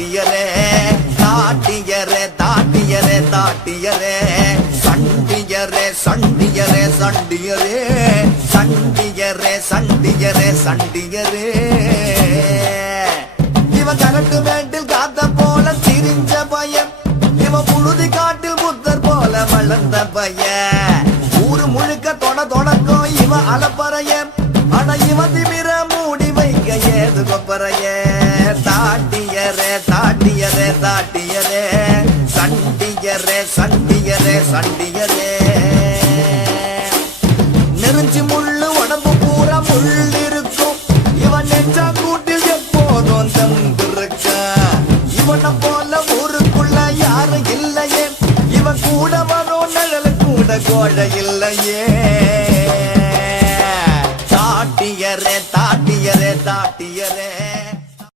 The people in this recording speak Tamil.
தாட்டியரே தாட்டியரே தாட்டியரே தாட்டியரே சண்டியரே சண்டியரே சண்டியரே சண்டியரே சண்டியரே சண்டியரே இவன் கரட்டு மேட்டில் காத்த போல திரிஞ்ச பையன் இவன் புழுதி காட்டில் புத்தர் போல வளர்ந்த பையன் ஊரு முழுக்க தொடக்கும் இவன் அலப்பறைய ஆனா இவன் திமிர மூடி வைக்க ஏது கொப்பறைய தாட்டியரே தாட்டியரே தாட்டியரே சண்டியரே சண்டியரே சண்டியரே நெருஞ்சி முள்ளு உடம்பு பூரா முள் இருக்கும் இவன் நெஞ்சா கூட்டில் எப்போதும் தந்திருக்க இவனை போல ஊருக்குள்ள யாரும் இல்லையே இவன் கூட வரும் நிழல் கூட கோழ இல்லையே தாட்டியரே தாட்டியரே தாட்டியரே